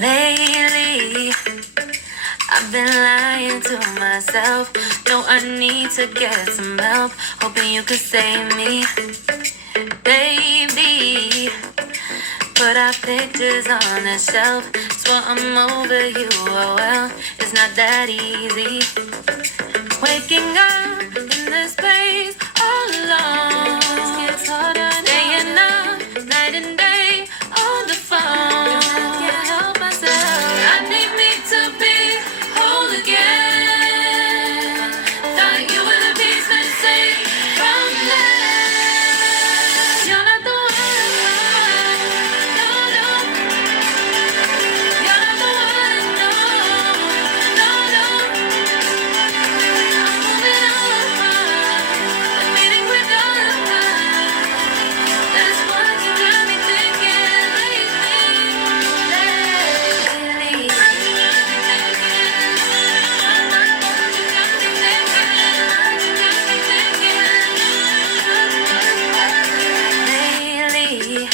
Lately, I've been lying to myself. No, I need to get some help. Hoping you could save me, baby. Put our pictures on the shelf. Swear I'm over you, oh well, it's not that easy. Waking up in this place all alone. Staying up night and day on the phone. Can't help myself. I need me to be whole again. Thought you were the piece missing from left. You're not the one. No, no. You're not the one. No, no, no. I'm moving on. I'm meeting with us. That's what you got me thinking lately. Lately,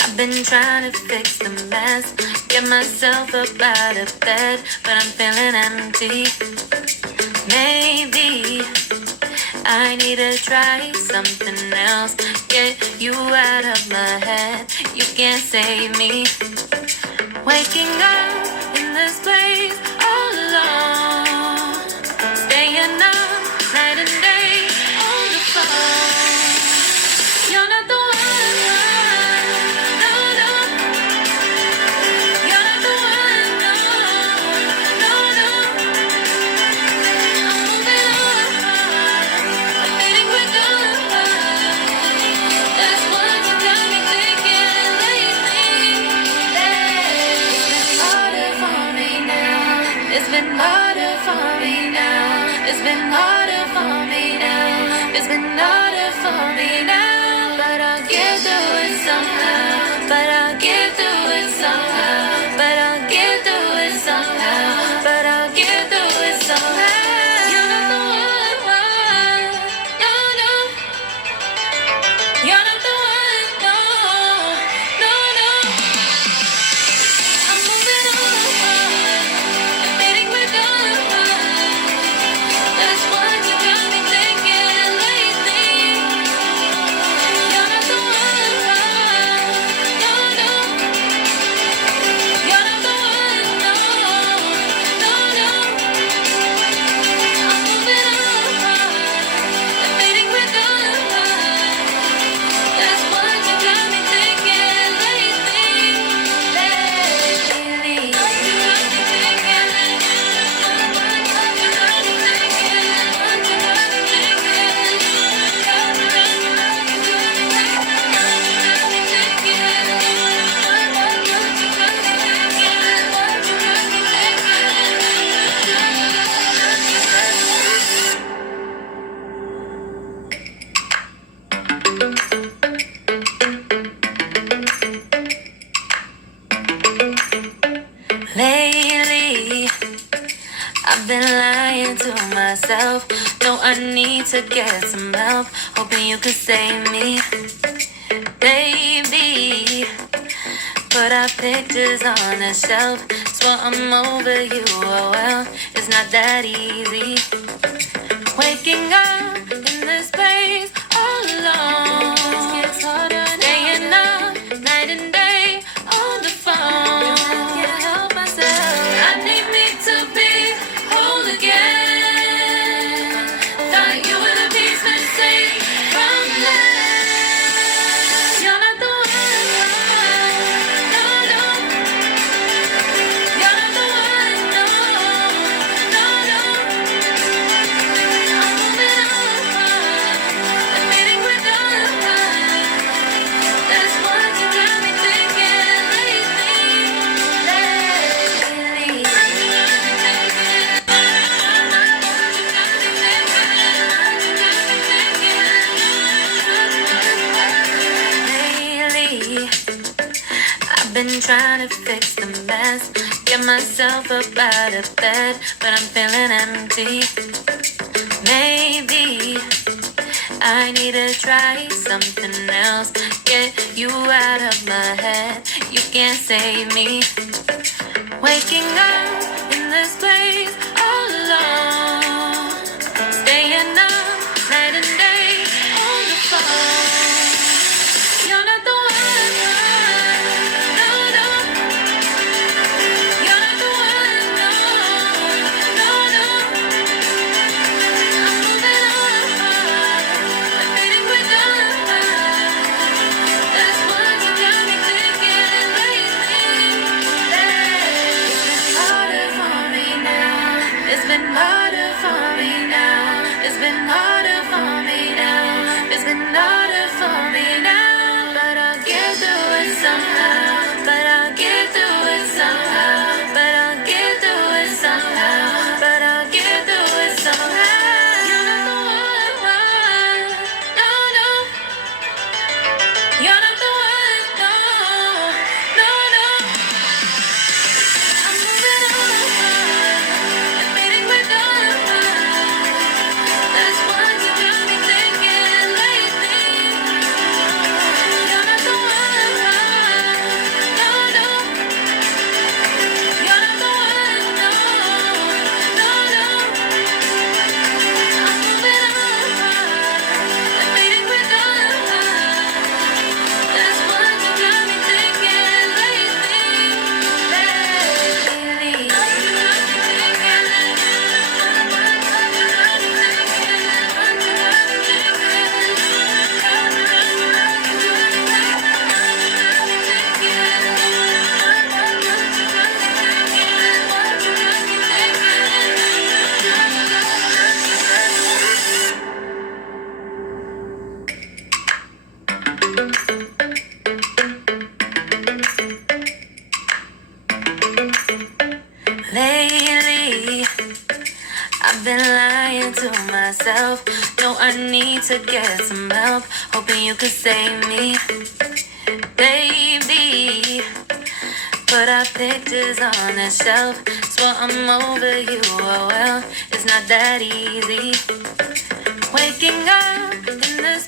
I've been trying to fix the mess, get myself up out of bed, but I'm feeling empty. Maybe I need to try something else, get you out of my head. You can't save me. Waking up in this place all alone, staying up night and day on the phone. You're not the one. No, no. You're not the one. No, no, no. I'm moving on. I'm meeting with us. That's what you got me thinking lately. It's been harder for me now. It's been harder for me now. It's been harder for me now. It's been harder for me now. But I'll get through it somehow. But I'll get through it somehow. But I'll get through it somehow. But I'll get through it somehow. You're not the one. No, no. You're not the one. No, no, no. I'm moving on. I'm meeting with us. That's what you got me thinking lately. You're not the one. No, no. You're not the one. No, no, no. I'm moving on. I'm meeting with us. That's what you got me thinking lately. Lately, I've been lying to myself. No, I need to get some help. Hoping you could save me, baby. Put our pictures on the shelf. Swear I'm over you, oh well, it's not that easy. Waking up in this place all alone. Staying up night and day on the phone. Can't help myself. I need me to be whole again. Thought you were the piece missing from left. You're not the one. No, no. You're not the one. No, no, no. I'm moving on. I'm meeting with us. That's what you got me thinking lately. Lately, I've been trying to fix the mess, get myself up out of bed, but I'm feeling empty. Maybe I need to try something else. Get you out of my head. You can't save me. Waking up in this place all alone. Staying up night and day on the phone. You're not the one, no, no. You're not the one, no, no, no. I'm moving on, I'm fading quicker. That's what you got me thinking lately. It's been harder for me now. It's been harder for me now. It's been harder for me now. But I'll get through it somehow. But I'll get through it somehow. But I'll get through it somehow. But I'll get through it somehow. You're not the one, no, no. You're not the one, no, no, no. I'm moving on, I'm fading quicker. That's what you got me thinking lately. You're not the one, no, no. You're not the one, no, no, no. I'm moving on, I'm fading quicker. That's what you got me thinking lately. Lately, I've been lying to myself. No, I need to get some help. Hoping you could save me, baby. Put our pictures on the shelf. Swear I'm over you, oh well. It's not that easy. Waking up in this